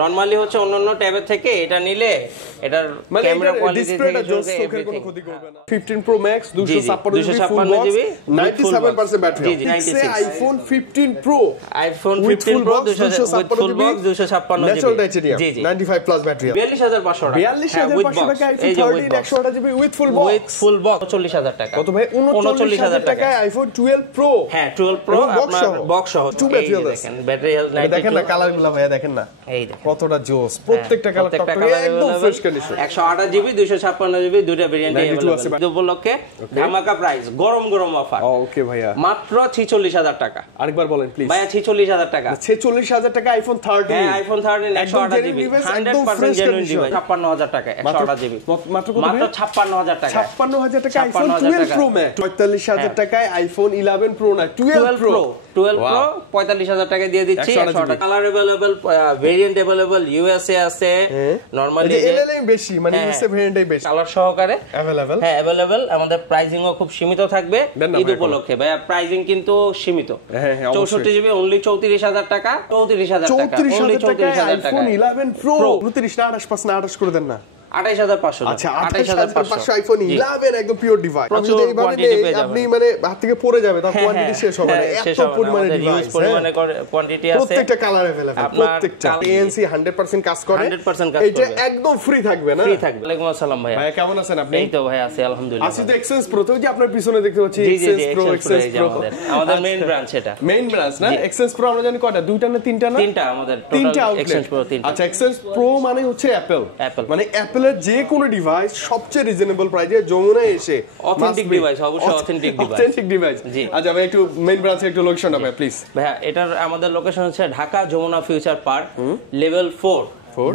Normally হচ্ছে অন্যান্য ট্যাবের থেকে এটা নিলে এটার ক্যামেরা কোয়ালিটি থেকে চোখের কোনো ক্ষতি করবে না 15 Pro Max 256 জিবি 97% ব্যাটারি জি জি iPhone 15 Pro iPhone 15 Pro 256 GB জি জি 95 প্লাস ব্যাটারি 42500 টাকা 42500 টাকা iPhone 13 128 GB with full box 39000 টাকা কত ভাই 39000 টাকা আইফোন 12 Pro হ্যাঁ 12 Pro আপনার বক্স সহ দেখেন ব্যাটারি হেলথ দেখেন না কালারগুলো ভাইয়া দেখেন না এই দেখেন কতটা জোস প্রত্যেকটা কালার টকটকে একদম ফ্রেশ কন্ডিশন 128 জিবি 256 জিবি দুটো ভেরিয়েন্ট अवेलेबल উপলক্ষে ধামাকা প্রাইস গরম অফার ওকে ভাইয়া মাত্র 46000 টাকা আরেকবার বলেন প্লিজ ভাইয়া 46000 টাকা 46000 টাকা আইফোন 13 হ্যাঁ আইফোন 13 128 জিবি 100% জেনুইন ডিভাইস 56000 টাকা 128 জিবি মাত্র 56000 টাকা 56000 টাকা আইফোন 12 Pro Max 45000 টাকায় আইফোন 11 Pro না 12 Pro 45000 টাকা দিয়ে দিচ্ছি 100 টাকা colour available variant available USA আছে নরমালি এলএলএম বেশি মানে ইউএসএ ভেরিয়েন্টই বেশি কালার সহকারে अवेलेबल হ্যাঁ अवेलेबल আমাদের প্রাইসিংও খুব সীমিত থাকবে ঈদ উপলক্ষে ভাই প্রাইসিং কিন্তু সীমিত 64 জিবি অনলি 34000 টাকা 34000 টাকা অনলি 34000 টাকা আইফোন 11 Pro 29 না 28 না 28 করে দেন না 28500 আচ্ছা 28500 আইফোন 11 একদম পিওর ডিভাইস আপনি মানে হাত থেকে পড়ে যাবে তার কোয়ান্টিটি শেষ হবে না এত পরিমাণে ডিভাইস পরিমাণে কোয়ান্টিটি আছে প্রত্যেকটা কালার अवेलेबल প্রত্যেকটা এএনসি 100% কাজ করে 100% কাজ করে এটা একদম ফ্রি থাকবে না ফ্রি থাকবে ওয়ালাইকুম আসসালাম ভাই ভাই কেমন আছেন আপনি এই তো ভাই আছি আলহামদুলিল্লাহ আছি তো এক্সেন্স প্রো তো যে আপনার পিছনে দেখতে পাচ্ছি এক্সেন্স প্রো আমাদের মেইন ব্রাঞ্চ এটা মেইন ব্রাঞ্চ না এক্সেন্স প্রো আমরা জানি কয়টা দুইটা না তিনটা না তিনটা আমাদের টোটাল এক্সেন্স প্রো তিনটা আচ্ছা এক্সেন্স প্রো মানে হচ্ছে অ্যাপল মানে অ্যাপলের যে কোনো ডিভাইস সবচেয়ে রিজনেবল প্রাইসে যমুনায় এসে অথেন্টিক ডিভাইস অবশ্যই অথেন্টিক ডিভাইস আচ্ছা ভাই একটু মেইন ব্রাঞ্চে একটু লোকেশনটা ভাই প্লিজ ভাইয়া এটার আমাদের লোকেশন হচ্ছে Dhaka Jamuna future park level 4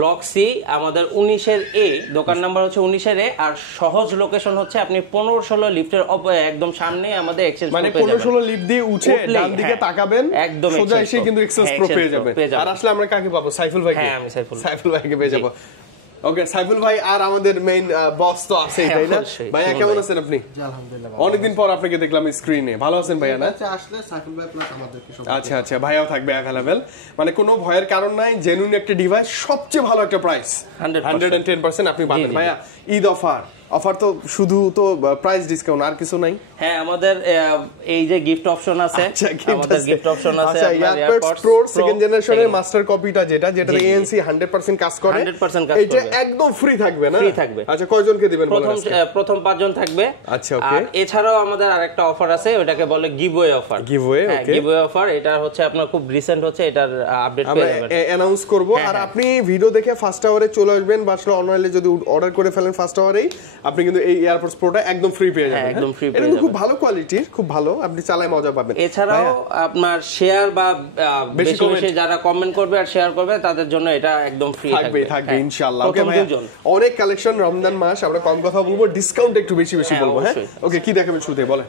block C আমাদের 19 এর এ দোকান নাম্বার হচ্ছে 19 এর এ আর সহজ লোকেশন হচ্ছে আপনি 15-16 লিফটের একদম সামনে আমাদের এক্সেস মানে 15-16 লিফট দিয়ে উঠে ডান দিকে তাকাবেন একদম সোজা এসে কিন্তু এক্সেস প্রো পেয়ে যাবেন আর আসলে আমরা কাকে পাবো সাইফুল ভাইকে হ্যাঁ আমি সাইফুল ভাইকে পেয়ে যাব ওকে সাইফুল ভাই আর আমাদের মেইন বস তো আছেই তাই না ভাইয়া কেমন আছেন আপনি আলহামদুলিল্লাহ অনেকদিন পর আপনাকে দেখলাম স্ক্রিনে ভালো আছেন ভাইয়া না আসলে সাইফুল ভাই প্লাস আমাদেরকে সব আচ্ছা ভাইয়াও থাকবে अवेलेबल মানে কোনো ভয়ের কারণ নাই জেনুইন একটা ডিভাইস সবচেয়ে ভালো একটা প্রাইস 110% আপনি পাবেন ভাইয়া ঈদ অফার তো শুধু তো প্রাইস ডিসকাউন্ট আর কিছু নাই হ্যাঁ আমাদের এই যে গিফট অপশন আছে আমাদের গিফট অপশন আছে এয়ারপডস প্রো সেকেন্ড জেনারেশনের মাস্টার কপিটা যেটাতে এএনসি 100% কাজ করে 100% কাজ করে এটা একদম ফ্রি থাকবে না ফ্রি থাকবে আচ্ছা কয়জনকে দিবেন বলেন প্রথম 5 জন থাকবে আচ্ছা ওকে আর এছাড়াও আমাদের আরেকটা অফার আছে ওটাকে বলে giveaway offer okay giveaway offer এটা হচ্ছে আপনার খুব রিসেন্ট হচ্ছে এটার আপডেট পেয়ে যাবেন অ্যানাউন্স করব আর আপনি ভিডিও দেখে ফার্স্ট আওয়ারে চলে আসবেন বা আসলে অনলাইনে যদি অর্ডার করে ফেলেন ফার্স্ট আওয়ারেই আপনি কিন্তু এই এয়ারপডস প্রোটা একদম ফ্রি পেয়ে যাবেন একদম ফ্রি পেয়ে যাবেন যাবেন খুব ভালো কোয়ালিটির খুব ভালো আপনি চালায় মজা পাবেন এছাড়াও আপনার শেয়ার বা বেশি বেশি যারা কমেন্ট করবে আর শেয়ার করবে তাদের জন্য এটা একদম ফ্রি থাকবে ইনশাআল্লাহ ওকে ভাই অনেক কালেকশন রমজান মাস আমরা কম কথা বলবো ডিসকাউন্ট একটু বেশি বলবো হ্যাঁ ওকে কি দেখাবেন শুরুতে বলেন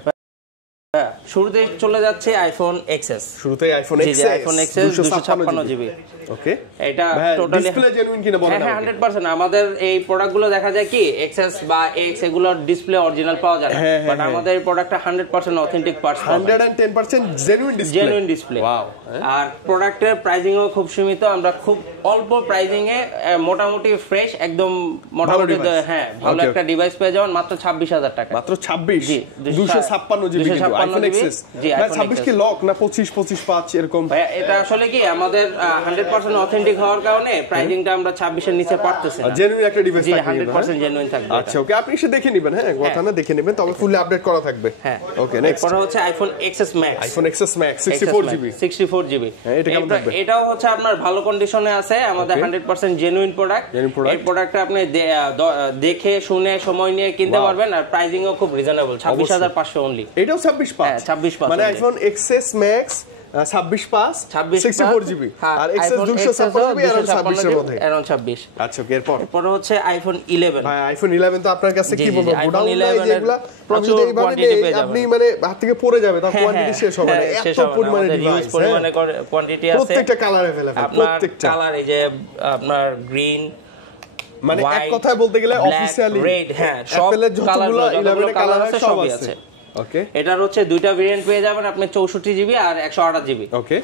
শুরুতে চলে যাচ্ছে আইফোন এক্সএস শুরুতে আইফোন এক্সএস 256 জিবি ওকে এটা টোটালি ডিসপ্লে জেনুইন কিনা বলেন হ্যাঁ 100% আমাদের এই প্রোডাক্টগুলো দেখা যায় কি এক্সএস বা এক্স এগুলোর ডিসপ্লে অরিজিনাল পাওয়া যায় বাট আমাদের এই প্রোডাক্টটা 100% authentic parts 110% genuine display wow আর প্রোডাক্টের প্রাইসিংও খুব সীমিত আমরা খুব অল্প প্রাইসিং এ মোটামুটি ফ্রেশ একদম মোটামুটি হ্যাঁ ভালো একটা ডিভাইস পেয়ে যাবেন মাত্র 26000 টাকা মাত্র 26 জি 256 জিবি আইফোন এক্সএস জি 26 কি লক না 25 5 এরকম এটা আসলে কি আমাদের 100% অথেন্টিক হওয়ার কারণে প্রাইসিংটা আমরা 26 এর নিচে পারতেছি না জেনুইন একটা ডিভাইস থাকবে 100% জেনুইন থাকবে আচ্ছা ওকে আপনি এসে দেখে নেবেন হ্যাঁ কথা না দেখে নেবেন তবে ফুলি আপডেট করা থাকবে হ্যাঁ ওকে নেক্সট পরে হচ্ছে iPhone XS max 64 GB 64 GB এটা কেমন থাকবে এটাও হচ্ছে আপনার ভালো কন্ডিশনে আছে আমাদের 100% জেনুইন প্রোডাক্ট এই প্রোডাক্টটা আপনি দেখে শুনে সময় নিয়ে কিনতে পারবেন আর প্রাইসিংও খুব রিজনেবল 26500 অনলি এটাও 26 হ্যাঁ 26 মানে আইফোন এক্সএস ম্যাক্স 64 জিবি আর এক্সএস 256 জিবি আর 26 এর মধ্যে अराउंड 26 আচ্ছা ওকে এরপর হচ্ছে আইফোন 11 ভাই আইফোন 11 তো আপনার কাছে কি বলবো গোডাউন যেগুলা প্রমিজে এইভাবে আপনি মানে হাত থেকে পড়ে যাবে তার কোয়ান্টিটি শেষ হবে না এত পরিমাণে ডিভাইস পরিমাণে কোয়ান্টিটি আছে প্রত্যেকটা কালার अवेलेबल প্রত্যেকটা কালার এই যে আপনার গ্রিন মানে এক কথায় বলতে গেলে অফিশিয়ালি রেড হ্যাঁ সব যতগুলো 11 কালার আছে সব আছে ওকে এটার হচ্ছে দুইটা ভেরিয়েন্ট পেয়ে যাবেন আপনি 64 জিবি আর 128 জিবি ওকে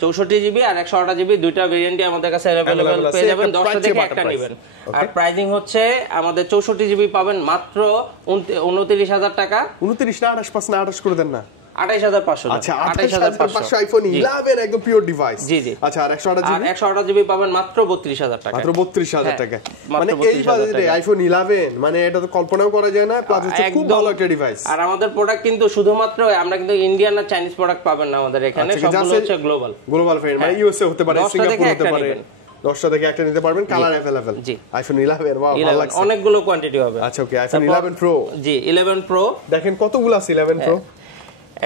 64GB আর 128GB দুইটা ভেরিয়েন্টই আমাদের কাছে अवेलेबल পেয়ে যাবেন 10টা থেকে একটা নেবেন আর প্রাইসিং হচ্ছে আমাদের 64GB পাবেন মাত্র 29000 টাকা 29 না 28 না 28 করে দেন না 28500 আচ্ছা 28500 আইফোন 11 একদম পিওর ডিভাইস জি জি আচ্ছা আর 128GB পাবেন মাত্র 32000 টাকা মাত্র 32000 টাকা মানে এই বাজেটে আইফোন 11 মানে এটা তো কল্পনাও করা যায় না প্লাস হচ্ছে খুব ভালো একটা ডিভাইস আর আমাদের প্রোডাক্ট কিন্তু শুধুমাত্র আমরা কিন্তু ইন্ডিয়ান না চাইনিজ প্রোডাক্ট পাবেন না আমাদের এখানে সবগুলো হচ্ছে গ্লোবাল ফ্রেন্ড মানে ইউএসএ হতে পারে সিঙ্গাপুর হতে পারে 10টা থেকে একটা নিতে পারবেন কালার अवेलेबल আইফোন 11 ওয়াও ভালো লাগছে অনেকগুলো কোয়ান্টিটি হবে আচ্ছা ওকে আইফোন 11 প্রো জি 11 প্রো দেখেন কতগুলো আছে 11 প্রো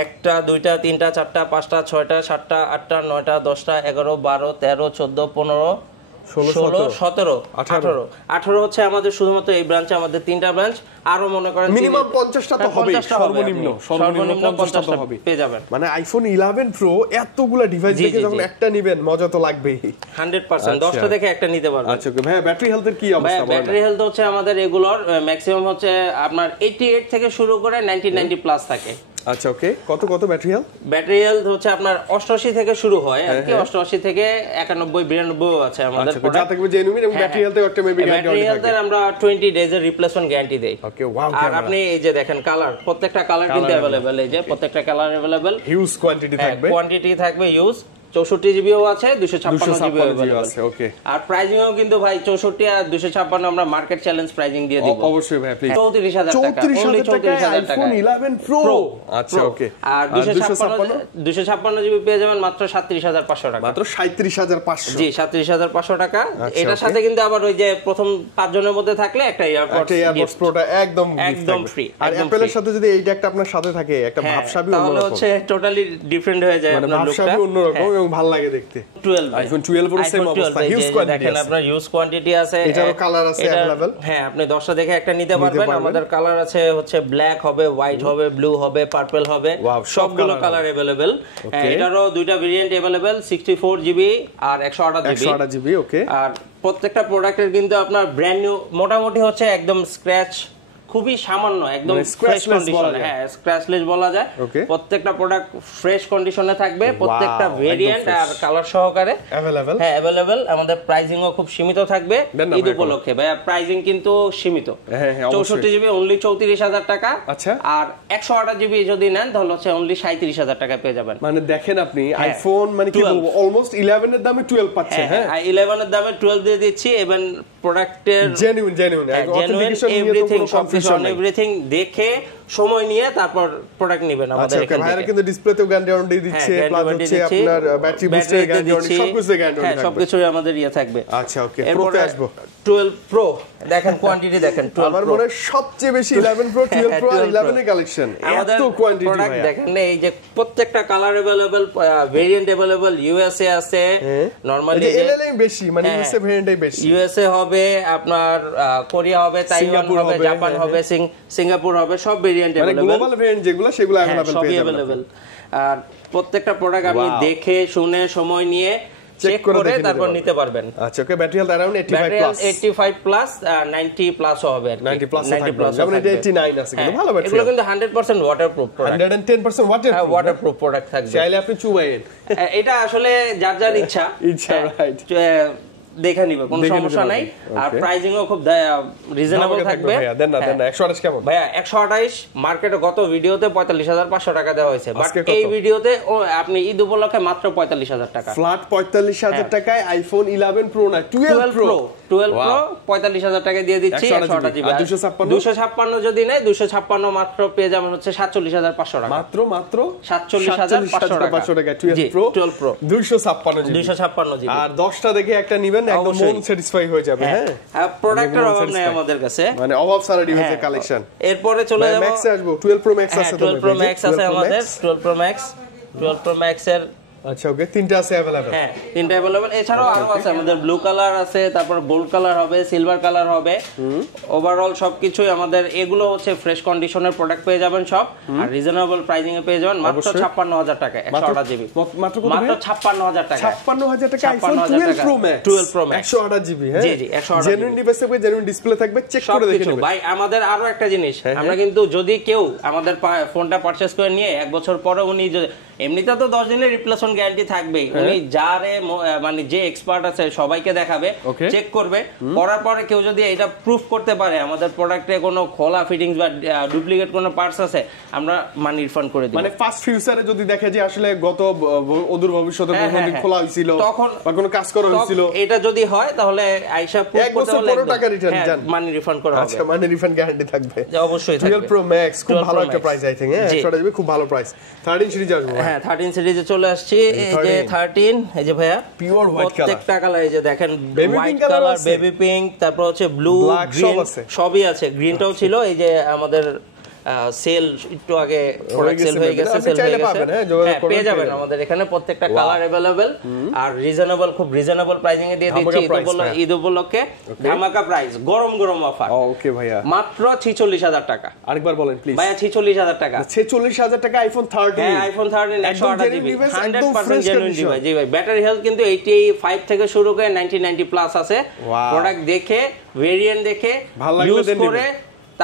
একটা দুইটা তিনটা চারটা পাঁচটা ছয়টা সাতটা আটটা নয়টা 10টা 11 12 13 14 15 16 17 18 হচ্ছে আমাদের শুধুমাত্র এই ব্রাঞ্চে আমাদের তিনটা ব্রাঞ্চ আরো মনে করেন মিনিমাম 50টা তো হবে সর্বনিম্ন 50টা তো হবে পেয়ে যাবেন মানে আইফোন 11 প্রো এতগুলা ডিভাইস দেখে যখন একটা নেবেন মজা তো লাগবেই 100% 10টা থেকে একটা নিতে পারবেন আচ্ছা ওকে ভাই ব্যাটারি হেলথের কি অবস্থা বলেন ব্যাটারি হেলথ হচ্ছে আমাদের রেগুলার ম্যাক্সিমাম হচ্ছে আপনার 88 থেকে শুরু করে 90 প্লাস থাকে আচ্ছা ওকে কত ব্যাটারি হেলথ হচ্ছে আপনার 88 থেকে শুরু হয় আর কি 88 থেকে 91 92 আছে আমাদের প্রোডাক্ট যা থাকবে জেনুইন এবং ব্যাটারি হেলথে একটা মেবি গ্যারান্টি থাকে আমরা 20 ডেজ এর রিপ্লেসমেন্ট গ্যারান্টি দেই ওকে ওয়াও আর আপনি এই যে দেখেন কালার প্রত্যেকটা কালার কিন্তু अवेलेबल এই যে প্রত্যেকটা কালার अवेलेबल হিউজ কোয়ান্টিটি থাকবে হিউজ 64GBও আছে 256GB আছে ওকে আর প্রাইসিংও কিন্তু ভাই 64 আর 256 আমরা মার্কেট চ্যালেঞ্জ প্রাইসিং দিয়ে দিব অবশ্যই ভাই প্লিজ 34000 টাকা আইফোন 11 প্রো আচ্ছা ওকে আর 256GB পেয়ে যাবেন মাত্র 37500 টাকা মাত্র 37500 জি 37500 টাকা এটার সাথে কিন্তু আবার ওই যে প্রথম 5 জনের মধ্যে থাকলে একটা এয়ারপডস প্রোটা একদম ফ্রি আর অ্যাপলের সাথে যদি এইটা একটা আপনার সাথে থাকে একটা ভাবসাবি অন্যরকম তাহলে হচ্ছে টোটালি ডিফারেন্ট হয়ে যায় আপনার লুকটা ভাবসাবি অন্যরকম এবং ভালো লাগে দেখতে 12 আইফোন 12 এর সেম অবস্থা হিউজ কোয়ান্টিটি দেখেন আপনার হিউজ কোয়ান্টিটি আছে এটারও কালার আছে अवेलेबल হ্যাঁ আপনি 10টা দেখে একটা নিতে পারবেন আমাদের কালার আছে হচ্ছে ব্ল্যাক হবে হোয়াইট হবে ব্লু হবে পার্পল হবে সবগুলো কালার अवेलेबल এটারও দুইটা ভেরিয়েন্ট अवेलेबल 64GB আর 128GB ওকে আর প্রত্যেকটা প্রোডাক্টের কিন্তু আপনার ব্র্যান্ড নিউ মোটামুটি হচ্ছে একদম স্ক্র্যাচ খুবই সামান্য একদম ফ্রেশ কন্ডিশনে স্ক্র্যাচলেস বলা যায় প্রত্যেকটা প্রোডাক্ট ফ্রেশ কন্ডিশনে থাকবে প্রত্যেকটা ভেরিয়েন্ট আর কালার সহকারে अवेलेबल আমাদের প্রাইসিংও খুব সীমিত থাকবে ঈদ উপলক্ষে ভাই প্রাইসিং কিন্তু সীমিত 64GB অনলি 34000 টাকা আচ্ছা আর 128GB যদি নেন তাহলে হচ্ছে অনলি 37000 টাকা পেয়ে যাবেন মানে দেখেন আপনি আইফোন মানে কি বলবো অলমোস্ট 11 এর দামে 12 পাচ্ছেন হ্যাঁ 11 এর দামে 12 দিয়ে দিচ্ছি এবং প্রোডাক্টের জেনুইন অথেন্টিকেশন নিয়ে তো কোনো কনফিউশন নাই এভরিথিং দেখে সময় নিয়ে তারপর প্রোডাক্ট নেবেন আমাদের এখান থেকে ভাইরা কিন্তু ডিসপ্লেতেও গ্যারান্টি দিচ্ছে প্লাস হচ্ছে আপনার ব্যাটারি বুস্টের গ্যারান্টি সবকিছু গ্যারান্টি হ্যাঁ সবকিছুই আমাদের থাকবে আচ্ছা ওকে প্রোতে আসবো 12 প্রো দেখেন কোয়ান্টিটি দেখেন 12 আমার মনে হয় সবচেয়ে বেশি 11 প্রো 12 প্রো আর 11 এর কালেকশন এত কোয়ান্টিটি ভাই দেখেন এই যে প্রত্যেকটা colour available variant available USA আছে নরমালি এলএলএম বেশি মানে ইউএসএ ভেরিয়েন্টই বেশি ইউএসএ হবে আপনার কোরিয়া হবে তাইওয়ান হবে জাপান হবে সিঙ্গাপুর হবে সব ভেরিয়েন্ট মানে গ্লোবাল ভেরিয়েন্ট যেগুলো সেগুলো अवेलेबल পেয়ে যাবেন আর প্রত্যেকটা প্রোডাক্ট আপনি দেখে শুনে সময় নিয়ে চেক করে তারপর নিতে পারবেন আচ্ছা okay battery health around 85 plus 90 plus হবে 90 প্লাস যেমন এটা 89 আছে কিন্তু ভালো ব্যাটারি এগুলো কিন্তু 100% ওয়াটারপ্রুফ প্রোডাক্ট 110% ওয়াটারপ্রুফ প্রোডাক্ট থাকবে চাইলে আপনি চুবাইন এটা আসলে যার ইচ্ছা রাইট দেখে নিবে কোনো সমস্যা নাই আর প্রাইসিংও খুব রিজনেবল থাকবে ভাইয়া দেন না 128 কেমন ভাইয়া 128 মার্কেটে গত ভিডিওতে 45500 টাকা দেওয়া হয়েছে বাট এই ভিডিওতে আপনি ঈদ উপলক্ষে মাত্র 45000 টাকা ফ্ল্যাট 45000 টাকায় আইফোন 11 প্রো না 12 প্রো 45000 টাকা দিয়ে দিচ্ছি 128GB আর 256 যদি নেয় 256 মাত্র পেয়ে যাবেন হচ্ছে 47500 টাকা মাত্র 47500 টাকা 12 প্রো 256 আর 10টা দেখে একটা নিবেন একদম মন স্যাটিসফাই হয়ে যাবে হ্যাঁ প্রোডাক্টের অভাব নাই আমাদের কাছে মানে অভাব সারা ডিভাইসের কালেকশন এরপরে চলে যাব ম্যাক্স আসবো 12 প্রো ম্যাক্স আছে 12 প্রো ম্যাক্স আছে আমাদের 12 প্রো ম্যাক্স এর আচ্ছা ওকে তিনটা আছে अवेलेबल হ্যাঁ তিনটা अवेलेबल এছাড়াও আরো আছে আমাদের ব্লু কালার আছে তারপর গোল্ড কালার হবে সিলভার কালার হবে ওভারঅল সবকিছুই আমাদের এগুলো হচ্ছে ফ্রেশ কন্ডিশনের প্রোডাক্ট পেয়ে যাবেন সব আর রিজনেবল প্রাইসিং এ পেয়ে যাবেন মাত্র 56000 টাকা 128GB মাত্র 56000 টাকা 56000 টাকা আইফোন 12 প্রো ম্যাক্স 128GB হ্যাঁ জি 128GB জেনুইন ডিভাইস থাকবে জেনুইন ডিসপ্লে থাকবে চেক করে দেখে নেবেন ভাই আমাদের আরো একটা জিনিস আমরা কিন্তু যদি কেউ আমাদের ফোনটা পারচেজ করে নিয়ে এক বছর পরে উনি এমনিতে তো 10 দিনের রিপ্লেসমেন্ট গ্যারান্টি থাকবেই। উনি যারে মানে যে এক্সপার্ট আছে সবাইকে দেখাবে, চেক করবে, করার পরে কেউ যদি এটা প্রুফ করতে পারে আমাদের প্রোডাক্টে কোনো খোলা ফিটিংস বা ডুপ্লিকেট কোনো পার্টস আছে, আমরা মানি রিফান্ড করে দিই। মানে ফার্স্ট ফিউচারে যদি দেখে যে আসলে গত অদূর ভবিষ্যতে কোনো খোলা হইছিল তখন বা কোনো কাজ করা হইছিল, এটা যদি হয় তাহলে আইসা প্রুফ করতে হলে পুরো টাকা রিটার্ন জান, মানি রিফান্ড করা হবে। আচ্ছা, মানি রিফান্ড গ্যারান্টি থাকবে, অবশ্যই থাকবে। 12 Pro Max খুব ভালো একটা প্রাইস, আই থিং 100 জিবি খুব ভালো প্রাইস। 13 সিরিজ আসবে। হ্যাঁ 13 সিরিজে চলে আসছি। এই যে 13, এই যে ভাইয়া পিওর হোয়াইট কালার, প্রত্যেকটা কালার এই যে দেখেন, হোয়াইট কালার, বেবি পিঙ্ক, তারপর হচ্ছে ব্লু, গ্রিন, সবই আছে। গ্রিনটাও ছিল, এই যে আমাদের সেল একটু আগে প্রোডাক্ট সেল হয়ে গেছে, সেল হয়ে গেছে, পেয়ে যাবেন আমাদের এখানে প্রত্যেকটা কালার अवेलेबल আর রিজনেবল, খুব রিজনেবল প্রাইসিং এ দিয়ে দিচ্ছি। ঈদ উপলক্ষে ধামাকা প্রাইস, গরম গরম অফার। ওকে ভাইয়া, মাত্র 46000 টাকা। আরেকবার বলেন প্লিজ ভাইয়া, 46000 টাকা। 46000 টাকা আইফোন 13। হ্যাঁ, আইফোন 13 128 জিবি 100% জেনুইন ডিভাইস। জি ভাই, ব্যাটারি হেলথ কিন্তু 85 থেকে শুরু করে 90 প্লাস আছে। প্রোডাক্ট দেখে, ভেরিয়েন্ট দেখে, ইউজ করে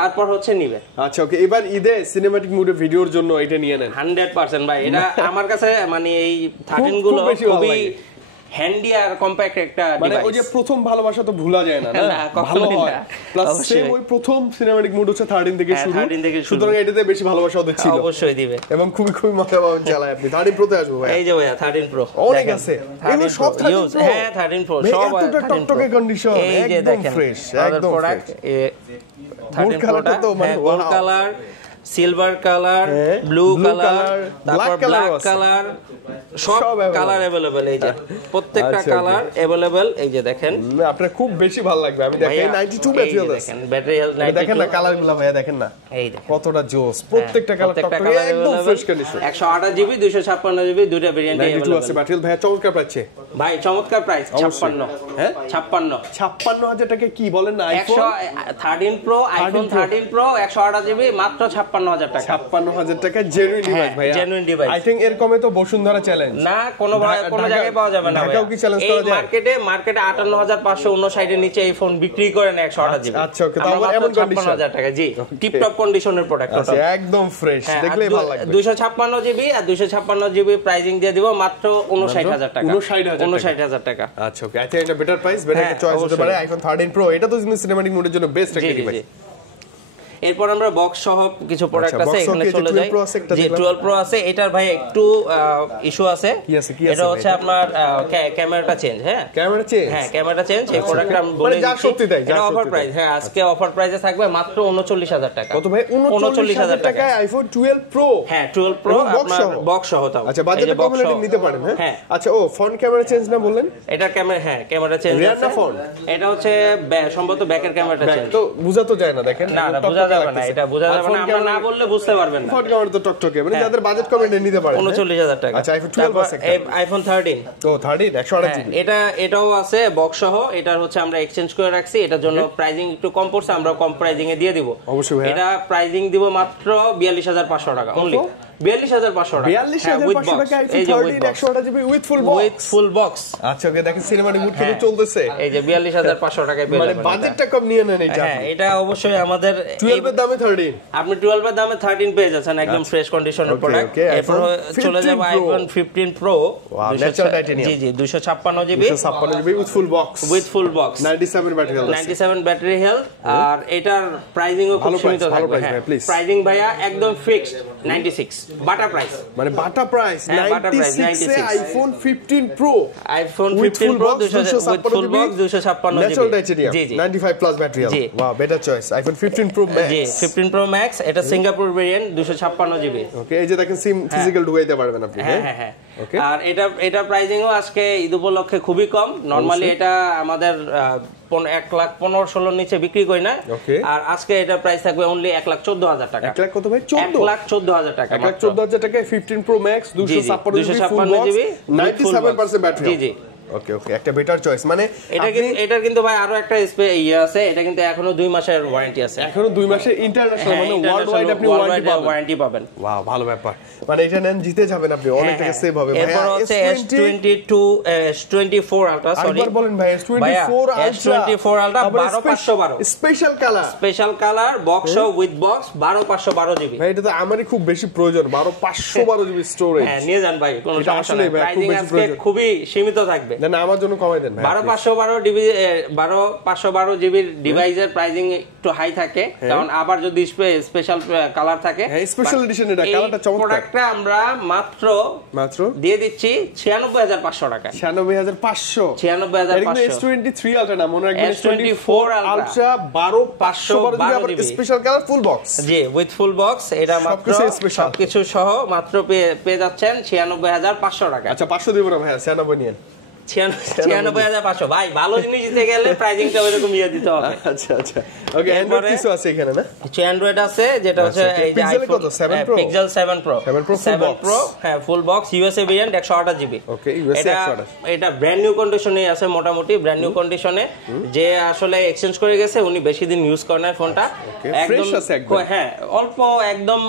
তারপর হচ্ছে নিবে। আচ্ছা ওকে, এবার ঈদে সিনেম্যাটিক মুডে ভিডিওর জন্য এটা নিয়ে নেন। 100% ভাই, এটা আমার কাছে মানে এই 13 গুলো খুবই হ্যান্ডি আর কম্প্যাক্ট একটা ডিভাইস। মানে ওই যে প্রথম ভালোবাসা তো ভুলা যায় না, ভালো হয়। প্লাস সেম ওই প্রথম সিনেম্যাটিক মুড হচ্ছে 13 থেকে শুরু, সুতরাং এটাতে বেশি ভালোবাসা ওদের ছিল। অবশ্যই দিবে এবং খুবই খুবই মজা পাবেন চালায় আপনি। 13 প্রো তে আসবো ভাই। এই যে ভাইয়া 13 প্রো অনেক আছে, এগুলো সব 13 প্রো। হ্যাঁ 13 প্রো সব টকটকে কন্ডিশন, একদম ফ্রেশ, একদম ফ্রেশ। 13 প্রোটা তো মানে gold colour, silver colour, blue colour, তারপর ব্ল্যাক কালার, সব কালার अवेलेबल। এই যে প্রত্যেকটা কালার अवेलेबल। এই যে দেখেন, আপনার খুব বেশি ভালো লাগবে। আমি দেখেন 92 ব্যাটারি আছে, দেখেন ব্যাটারি হেলথ 92। দেখেন না কালারগুলো ভাইয়া, দেখেন না এই দেখেন কতটা জোস, প্রত্যেকটা কালার টকটকে একদম ফ্রেশ কন্ডিশন। 128 জিবি 256 জিবি দুটো ভেরিয়েন্ট अवेलेबल আছে। ব্যাটারি ভাইয়া চমৎকার পাচ্ছে ভাই, চমৎকার প্রাইস 56। হ্যাঁ 56000 টাকা কি বলেন না? IPhone 13 pro, iPhone 13 pro 128 GB মাত্র 56000 টাকা। 56000 টাকা জেনুইন ডিভাইস ভাইয়া, জেনুইন ডিভাইস। আই থিং এর কমে তো বসুন্ধরা চ্যালেঞ্জ না, কোনো জায়গায় পাওয়া যাবে না। ঢাকাও কি চ্যালেঞ্জ করা যায়? মার্কেটে 58559 এর নিচে এই ফোন বিক্রি করে না 128 জিবি। আচ্ছা ওকে, তাও এমন কন্ডিশন 56000 টাকা। জি, টিপ টপ কন্ডিশনের প্রোডাক্ট। আচ্ছা একদম ফ্রেশ, দেখলেই ভালো লাগবে। 256 জিবি আর 256 জিবি প্রাইসিং দিয়ে দিব মাত্র 59000 টাকা। 59000 টাকা। আচ্ছা ওকে, আই থিং এটা বেটার প্রাইস, বেটার চয়েস হতে পারে আইফোন 13 প্রো। এটা তো সিনেম্যাটিক মোডের জন্য বেস্ট একটা ডিভাইস। এরপর আমরা বক্স সহ কিছু প্রোডাক্ট আছে, এখানে চলে যাই। জি 12 প্রো আছে, এটার ভাই একটু ইস্যু আছে। এটা হচ্ছে আপনার ক্যামেরাটা চেঞ্জ। হ্যাঁ ক্যামেরা চেঞ্জ, হ্যাঁ ক্যামেরাটা চেঞ্জ। এই প্রোডাক্টটা আমি বলে দিচ্ছি, এটা অফার প্রাইস। হ্যাঁ আজকে অফার প্রাইসে থাকবে মাত্র 39000 টাকা। কত ভাই? 39000 টাকায় আইফোন 12 প্রো। হ্যাঁ 12 প্রো আপনার বক্স সহ তাও। আচ্ছা বাজেটে কম হলে নিতে পারেন। হ্যাঁ আচ্ছা, ও ফ্রন্ট ক্যামেরা চেঞ্জ না বললেন? এটা ক্যামেরা, হ্যাঁ ক্যামেরা চেঞ্জ রিয়ার না ফ্রন্ট? এটা হচ্ছে সম্ভবত ব্যাকের ক্যামেরাটা চেঞ্জ। তো বোঝা তো যায় না, দেখেন না বোঝা যাবে না, এটা বোঝা যাবে না, আমরা না বললে বুঝতে পারবেন না। ফ্রন্ট ক্যামেরা তো টকটকে, মানে যাদের বাজেট কম এটা নিতে পারেন। 39000 টাকা। আচ্ছা আইফোন 12 আছে, আইফোন 13 তো 13 128 জিবি। এটাও আছে বক্স সহ। এটার হচ্ছে আমরা এক্সচেঞ্জ করে রাখছি, এটার জন্য প্রাইসিং একটু কম পড়ছে, আমরা কম প্রাইসিং এ দিয়ে দিব। অবশ্যই ভাই, এটা প্রাইসিং দিব মাত্র 42500 টাকা অনলি। 42500 টাকা। 42500 টাকা iPhone 13 128 GB with full box. With full box. আচ্ছা ওকে, দেখেন সিনেম্যাটিক মুড কিন্তু চলতেছে। এই যে 42500 টাকায় পেয়ে যাবেন। মানে বাজেটটা কম নিয়ে নেন এটা। হ্যাঁ এটা অবশ্যই আমাদের 12 এর দামে 13। আপনি 12 এর দামে 13 পেয়ে যাচ্ছেন, একদম ফ্রেশ কন্ডিশনের প্রোডাক্ট। এরপর চলে যাব আইফোন 15 প্রো। জি জি 256 GB 256 GB with full box. With full box 97 battery health. 97 battery health. আর এটার প্রাইসিংও খুব সীমিত থাকবে। প্রাইসিং ভাইয়া একদম ফিক্সড 96 বাটা প্রাইস। মানে বাটা প্রাইস 96 এ iPhone 15 pro. IPhone 15 pro 256 GB. জি জি 95 plus battery health. Wow, better choice iPhone 15 pro max. জি 15 প্রো ম্যাক্স, এটা সিঙ্গাপুর ভেরিয়েন্ট 256 জিবি। ওকে, এই যে দেখেন সিম ফিজিক্যাল ঢুকাইতে পারবেন আপনি। হ্যাঁ হ্যাঁ। আর এটা প্রাইসিংও আজকে ঈদ উপলক্ষে খুবই কম। নরমালি এটা আমাদের 1,15,16 নিচে বিক্রি করি না। আর আজকে এটা প্রাইস থাকবে অনলি 1,14,000 টাকা। 1 লাখ কত ভাই? 1,14,000 টাকা। 1,14,000 টাকায় 15 প্রো ম্যাক্স 256 জিবি 97% ব্যাটারি। জি জি ওকে ওকে, একটা বেটার চয়েস। মানে এটা কিন্তু ভাই আরো একটা ইয়ে আছে, এটা কিন্তু এখনো 2 মাসের ওয়ারেন্টি আছে। এখনো 2 মাসের ইন্টারন্যাশনাল, মানে ওয়ার্ল্ড ওয়াইড আপনি ওয়ারেন্টি পাবেন। ওয়াও, ভালো ব্যাপার। মানে এটা নেন জিতে যাবেন আপনি, অনেক টাকা সেভ হবে। এরপর হচ্ছে S24 আলট্রা, সরি আরেকবার বলেন ভাই। S24 ultra 12512 special colour box with box 12512 GB. ভাই এটা তো আমারই খুব বেশি প্রয়োজন, 12512 জিবি স্টোরেজ। হ্যাঁ নিয়ে যান ভাই, কোনো সমস্যা আসলে নেই, প্রাইসিং আজকে খুবই সীমিত থাকবে। না আমার জন্য কমাই দেন ভাই। 12512 জিবির ডিভাইসের প্রাইসিং একটু হাই থাকে, কারণ আবার যদি স্পেশাল কালার থাকে, স্পেশাল এডিশন, এটা কালারটা চমৎকার। প্রোডাক্টটা আমরা মাত্র দিয়ে দিচ্ছি 96500 টাকা। 96500, 96500। S23 আলট্রা না, মনে রাখবেন S24 ultra 12512 special colour full box. G, with full box. এটা মাত্র সবকিছু সহ মাত্র পেয়ে যাচ্ছেন 96500 টাকা। আচ্ছা 500 দিব না ভাই, 96 নিয়েন। 96500 ভাই, ভালো জিনিস দিতে গেলে প্রাইসিংটা ওইরকম ইয়ে দিতে হবে। আচ্ছা আচ্ছা ওকে। অ্যান্ড্রয়েড কিছু আছে এখানে না? কিছু অ্যান্ড্রয়েড আছে, যেটা হচ্ছে এই যে iPhone 7 Pro, Pixel 7 Pro, 7 Pro হ্যাঁ full box, USA variant 128 GB. Okay, USA 128। এটা ব্র্যান্ড নিউ কন্ডিশনে আছে, মোটামুটি ব্র্যান্ড নিউ কন্ডিশনে। যে আসলে এক্সচেঞ্জ করে গেছে, উনি বেশি দিন ইউজ করেন না ফোনটা, ফ্রেশ আছে একদম। হ্যাঁ অল্প একদম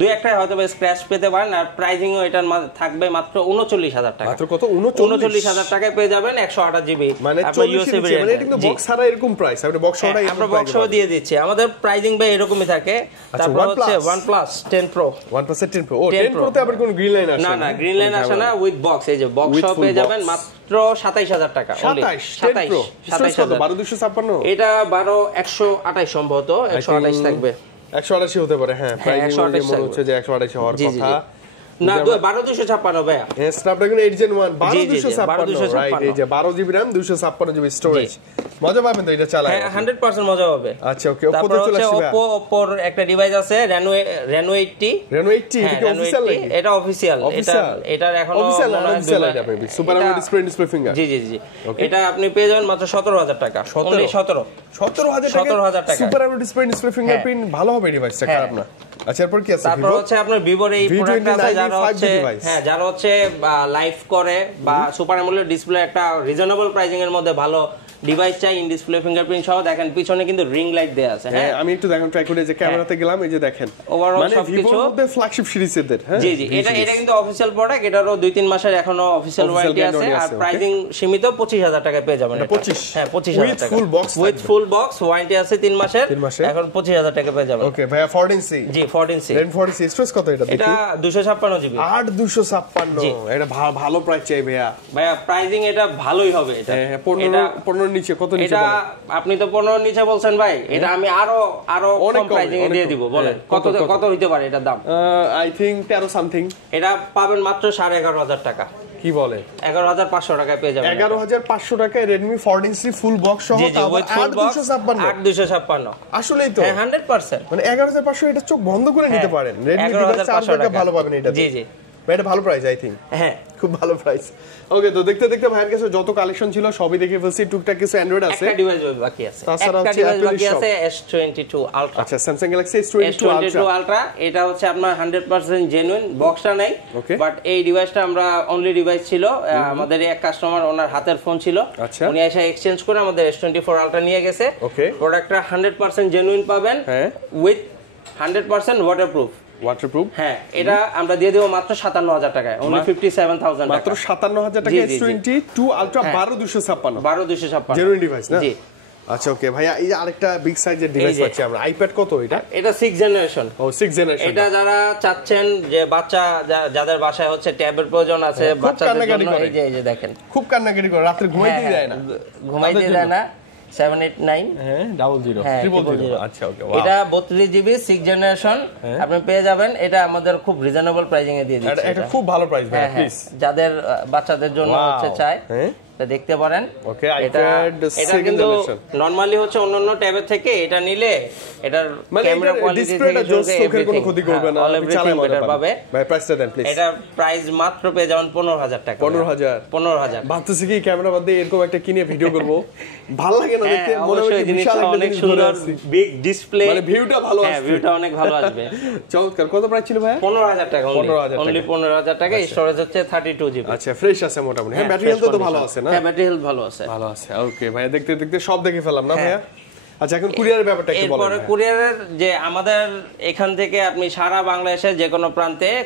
2-1টা হয়তো স্ক্র্যাচ পেতে পারেন। আর প্রাইসিং ও এটার থাকবে মাত্র 39000 টাকা। মাত্র কত? 39000 টাকায় পেয়ে যাবেন 128 জিবি। মানে ইউএসএ ভেরিয়েন্ট, মানে এটা কিন্তু বক্স ছাড়া এরকম প্রাইস, আপনি বক্স ছাড়া আমরা বক্স সহ দিয়ে দিচ্ছি। আমাদের প্রাইসিং ভাই এরকমই থাকে। তারপর হচ্ছে OnePlus 10 Pro, OnePlus 10 Pro। ও 10 Pro তে আবার কোন গ্রিন লাইন আসে না? না গ্রিন লাইন আসে না, উইথ বক্স। এই যে বক্স সহ পেয়ে যাবেন মাত্র 27000 টাকা। 27 Pro 12256। এটা 12128 সম্ভবত 128 থাকবে, 128 হতে পারে। হ্যাঁ প্রাইসিং মনে হচ্ছে যে 128 হওয়ার কথা না। 12256 ভাইয়া, স্ন্যাপড্রাগন 8 Gen 1 12256, রাইট। এই যে 12 জিবি RAM 256 জিবি স্টোরেজ। মজা পাবেন তো এটা চালায়? হ্যাঁ 100% মজা হবে। আচ্ছা ওকে। Oppo তে চলে আসবে। Oppoর একটা ডিভাইস আছে Reno 80। Reno 80 এটা কি অফিশিয়াল নাকি? এটা অফিশিয়াল। এটার এখনো অফিশিয়াল এটা baby super AMOLED display finger. জি এটা আপনি পেয়ে যাবেন মাত্র 17000 টাকা। 17000 টাকা সুপার অ্যামোলেড ডিসপ্লে ফিঙ্গারপ্রিন্ট। ভালো হবে ডিভাইসটা, খারাপ না। আচ্ছা এরপর কি আছে? তারপর হচ্ছে আপনার ভিভোর এই প্রোডাক্ট আছে, যারা হচ্ছে লাইভ করে বা সুপার অ্যামোলেড ডিসপ্লে একটা রিজনেবল প্রাইসিং এর মধ্যে ভালো ডিভাইস চাই, ইন ডিসপ্লে ফিঙ্গারপ্রিন্ট সহ। দেখেন পিছনে কিন্তু রিং লাইট দেয়া আছে। হ্যাঁ আমি একটু দেখেন ট্রাই করে, যে ক্যামেরাতে গেলাম, এই যে দেখেন ওভারঅল মানে ভিভোর মধ্যে ফ্ল্যাগশিপ সিরিজের। হ্যাঁ জি এটা কিন্তু অফিশিয়াল প্রোডাক্ট। এটারও 2-3 মাসের এখনো অফিশিয়াল ওয়ারেন্টি আছে। আর প্রাইসিং সীমিত 25000 টাকায় পেয়ে যাবেন। 25? হ্যাঁ 25000 টাকা উইথ ফুল বক্স, ওয়ারেন্টি আছে 3 মাসের। এখন 25000 টাকা পেয়ে যাবেন। ওকে ভাইয়া 14C। জি 14C। Ren 14C স্টোরেজ কত এটা? এটা 256 জিবি। 8256। এটা ভালো প্রাইস চাই ভাইয়া। প্রাইসিং এটা ভালোই হবে। এটা 15 নিচে কত নিচে? আপনি তো 15 নিচে বলছেন ভাই, এটা আমি আরো কম প্রাইসিং এ দিয়ে দিব। বলেন কত হইতে পারে এটার দাম? I think 13 something. এটা পাবেন মাত্র 11500 টাকা। কি বলে? 11500 টাকায় পেয়ে যাবেন। 11500 টাকায় Redmi 14C ফুল বক্স সহ, তারপর 8256। আসলেই তো 100%। মানে 11500 এটা চোখ বন্ধ করে নিতে পারেন। Redmi ডিভাইস 4 টাকা ভালো পাবেন এটা। জি এটা ভালো প্রাইস আই থিংক। হ্যাঁ খুব ভালো প্রাইস। ওকে, তো দেখতে দেখতে ভাইয়ের কাছে যত কালেকশন ছিল সবই দেখে ফেলছি। টুকটাক কিছু অ্যান্ড্রয়েড আছে, একটা ডিভাইস বাকি আছে। তাছাড়া একটা হচ্ছে ডিভাইস বাকি Apple আছে S22 Ultra। আচ্ছা Samsung Galaxy S22 Ultra এটা হচ্ছে আপনার 100% জেনুইন, বক্সটা নাই। বাট এই ডিভাইসটা আমরা অনলি ডিভাইস ছিল আমাদের এক কাস্টমার, ওনার হাতের ফোন ছিল, উনি এসে এক্সচেঞ্জ করে আমাদের S24 Ultra নিয়ে গেছে। প্রোডাক্টটা 100% জেনুইন পাবেন, উইথ 100% ওয়াটারপ্রুফ। হ্যাঁ এটা আমরা দিয়ে দেব মাত্র 57000 টাকায়, only 57000 টাকা। মাত্র 57000 টাকা S22 Ultra 12256 জেনুইন ডিভাইস না? জি আচ্ছা ওকে ভাইয়া। এই যে আরেকটা বিগ সাইজের ডিভাইস পাচ্ছি আমরা, আইপ্যাড কত এটা? এটা 6 জেনারেশন। ও 6 জেনারেশন। এটা যারা চাচ্ছেন যে বাচ্চা যাদের বাসায় হচ্ছে ট্যাবের প্রয়োজন আছে বাচ্চাদের জন্য, এই যে দেখেন খুব কান্নাকাটি করে, রাতে ঘুমাইতেই যায় না। 789 0000। আচ্ছা ওকে। এটা 32 জিবি 6 জেনারেশন আপনি পেয়ে যাবেন। এটা আমাদের খুব রিজনেবল প্রাইসিং এ দিয়ে দিচ্ছি। এটা খুব ভালো প্রাইস ভাই, প্লিজ যাদের বাচ্চাদের জন্য হচ্ছে চাই এটা দেখতে পারেন। ওকে আইপ্যাড এটা কিন্তু নরমালি হচ্ছে অন্যান্য ট্যাবের থেকে এটা নিলে এটার ক্যামেরা কোয়ালিটি থেকে চোখের কোনো ক্ষতি করবে না, চালাতে পারবে। ভাই প্রাইসটা দেন প্লিজ। এটা প্রাইস মাত্র পেয়ে যাবেন 15000 টাকা। 15000 ভাবতেছি কি ক্যামেরা বাদ দিয়ে এরকম একটা কিনে ভিডিও করব, ভালো লাগে না দেখতে? মনে হয় জিনিসটা অনেক সুন্দর, বিগ ডিসপ্লে, মানে ভিউটা ভালো আসবে। হ্যাঁ ভিউটা অনেক ভালো আসবে। চমৎকার। কত প্রাইস ছিল ভাই? 15000 টাকা। অনলি 15000 টাকা। স্টোরেজ হচ্ছে 32 জিবি। আচ্ছা ফ্রেশ আছে মোটামুটি। হ্যাঁ ব্যাটারি হেলথ তো ভালো আছে না? না? হ্যাঁ, ব্যাটারি হেলথ ভালো আছে। ভালো আছে। ওকে ভাইয়া, দেখতে দেখতে সব দেখে ফেললাম না ভাইয়া? আচ্ছা, এখন কুরিয়ারের ব্যাপারটা একটু বলেন। এরপরে কুরিয়ারের যে আমাদের এখান থেকে আপনি সারা বাংলাদেশের যে কোনো প্রান্তে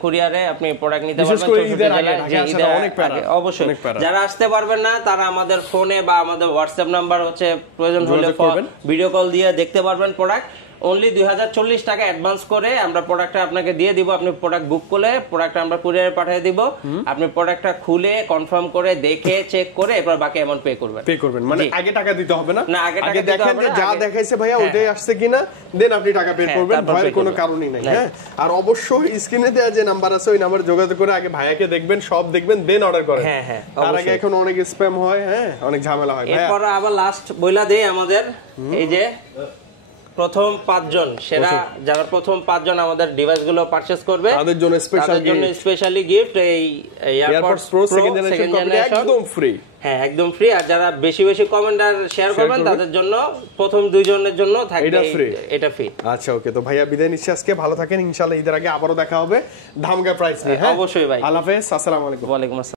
কুরিয়ারে আপনি প্রোডাক্ট নিতে বিশেষ পারবেন। করে 64 ঈদের আগে জেলায়, ঢাকা যে আসাটা ঈদের অনেক প্যারা, আগে অবশ্যই। অনেক প্যারা। যারা আসতে পারবেন না তারা আমাদের ফোনে বা আমাদের হোয়াটসঅ্যাপ নাম্বার হচ্ছে প্রয়োজন হলে যোগাযোগ করবেন। ভিডিও কল দিয়ে দেখতে পারবেন প্রোডাক্ট। অনলি 2040 টাকা অ্যাডভান্স করে আমরা প্রোডাক্টটা আপনাকে দিয়ে দিব। আপনি প্রোডাক্ট বুক করলে প্রোডাক্টটা আমরা কুরিয়ারে পাঠিয়ে দিব। আপনি প্রোডাক্টটা খুলে কনফার্ম করে দেখে চেক করে এরপর বাকি অ্যামাউন্ট পে করবেন। পে করবেন মানে জি। আগে টাকা দিতে হবে না? না, আগে টাকা দিতে দেখেন হবে যে না, যা আগে- দেখাইছে ভাইয়া ওইটাই আসছে কিনা, দেন আপনি টাকা পে হ্যাঁ, করবেন। তারপর ভয়ের pay কোনো করবেন। কারণই নাই। না। হ্যাঁ, আর অবশ্যই স্ক্রিনে দেওয়া যে নাম্বার আছে ওই নাম্বারে যোগাযোগ করে আগে ভাইয়াকে দেখবেন, সব দেখবেন, দেন অর্ডার করেন। হ্যাঁ, হ্যাঁ, তার আগে অবশ্যই। এখন অনেক স্প্যাম হয়, হ্যাঁ, অনেক ঝামেলা হয় ভাইয়া। এরপর আবার লাস্ট বইলা দেই আমাদের এই যে প্রথম 5 জন সেরা, যারা প্রথম 5 জন আমাদের ডিভাইস গুলো পারচেজ করবে তাদের জন্য স্পেশাল তাদের জন্য স্পেশালি গিফট এই AirPods pro second generation copy একদম ফ্রি। হ্যাঁ, একদম ফ্রি। আর যারা বেশি বেশি কমেন্ট আর শেয়ার করবেন করবেন। তাদের জন্য প্রথম 2 জনের জন্য থাকবে এটা free। এটা ফ্রি। আচ্ছা, ওকে, তো ভাইয়া বিদায় নিচ্ছি আজকে। ভালো থাকেন, ইনশাআল্লাহ ঈদের আগে আবারও দেখা হবে ধামকা প্রাইস নিয়ে। হ্যাঁ, অবশ্যই ভাই। আল্লাহ হাফেজ, আসসালামু আলাইকুম। ওয়ালাইকুম আসসালাম।